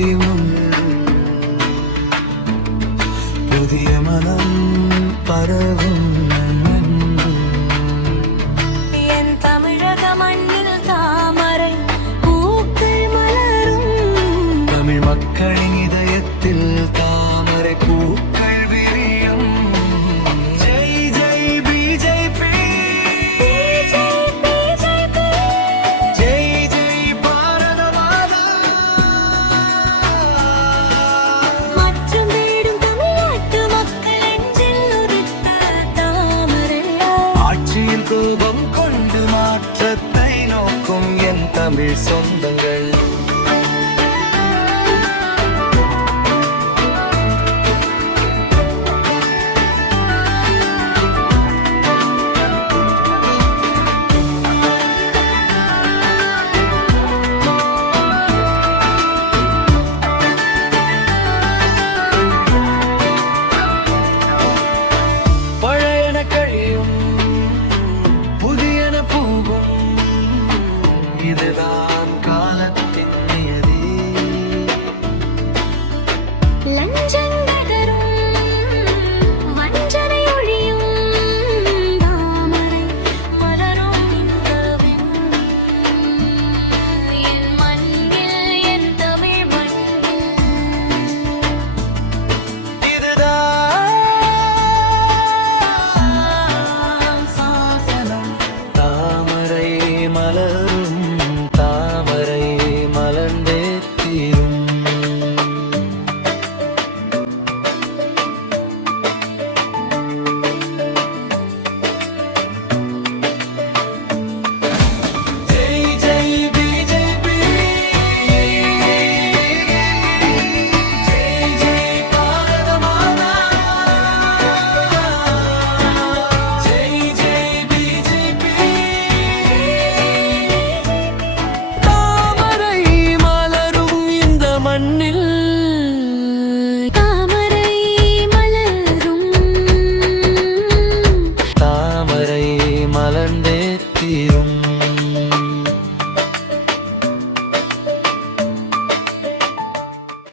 துளி புதிய மனம் பரவும் என் தமிழக மண்ணில் தாமரை பூக்கள் மலரும் தமிழ் மக்களின் இதயத்தில் தாமரை பூக்கள் விரியும் ஜெய் ஜெய் பிஜேபி ஜெய் ஜெய் பாரத மாதா மற்றும் வீடும் தமிழ்நாட்டு மக்கள் நெஞ்சில் உதித்த தாமரையா ஆட்சியில் கோபம் கொண்டு மாற்றத்தை நோக்கும் என் தமிழ் சொந்தங்கள் பழையன கழியும் புதியன பூகும் இதுதான்